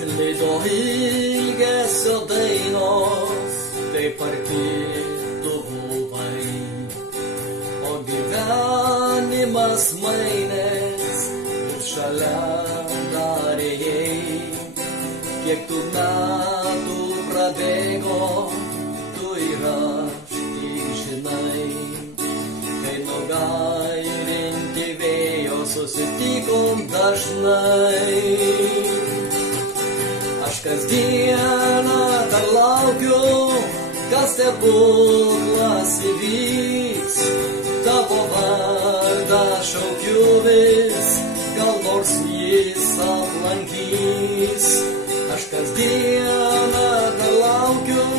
Sklido ilgesio dainos, taip arti tu buvai, o gyvenimas mainės ir šalia darėjai. Kiek tų metų prabėgo, tu ir aš tik žinai, kai nugairinti vėjo susitikom dažnai. Aš kasdieną dar laukiu, kas stebuklas įvyks, tavo vardą šaukiu vis, gal nors jis aplankys. Aš kasdieną dar laukiu,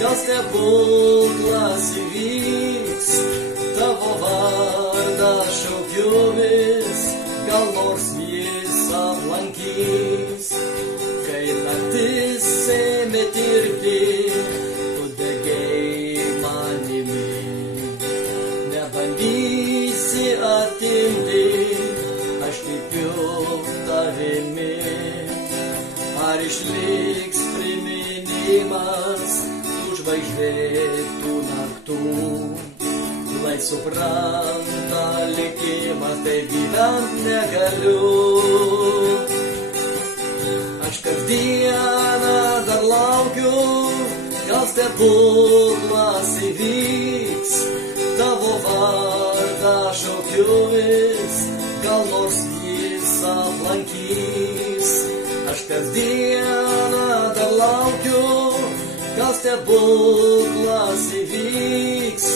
kas stebuklas įvyks, tavo vardą šaukiu vis, gal nors jis aplankys. Kai naktis ėmė tirpti, tu degei manimi, nebandysi atimti, aš tikiu tavimi. Ar išliks priminimas tų žvaigždėtų naktų, lai supranta likimas, tai gyvent negaliu. Aš kasdieną dar laukiu, gal stebuklas įvyks, tavo vardą šaukiu vis, gal nors jis aplankys. Aš kasdieną dar laukiu, gal stebuklas įvyks,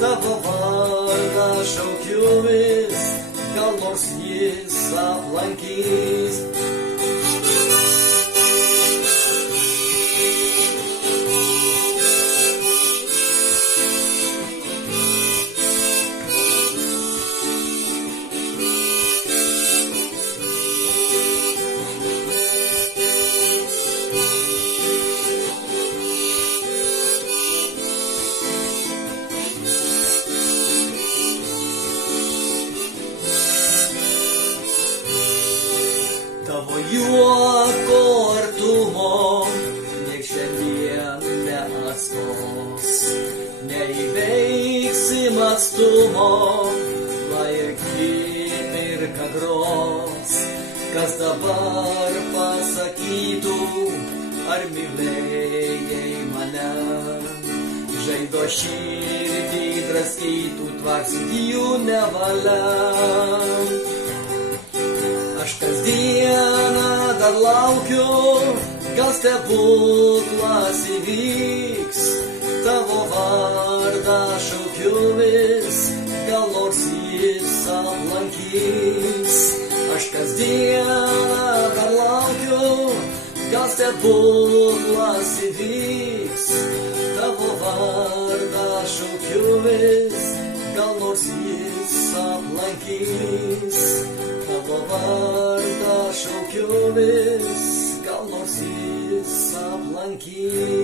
tavo vardą šaukiu vis, gal nors jis aplankys. Tavo juoko artumo niek šiandien neatstos, neįveiksim atstumo, lai ir akimirka gros. Kas dabar pasakytų, ar mylėjai mane, žaido širdį draskytų, tvarstyti jų nevalia. Aš kasdieną dar laukiu, gal stebuklas įvyks, tavo vardą šaukiu vis, gal nors jis aplankys. Aš kasdieną dar laukiu, gal stebuklas įvyks, tavo vardą šaukiu vis, gal nors jis aplankys. Tavo vardą šaukiu vis, gal nors jis aplankys.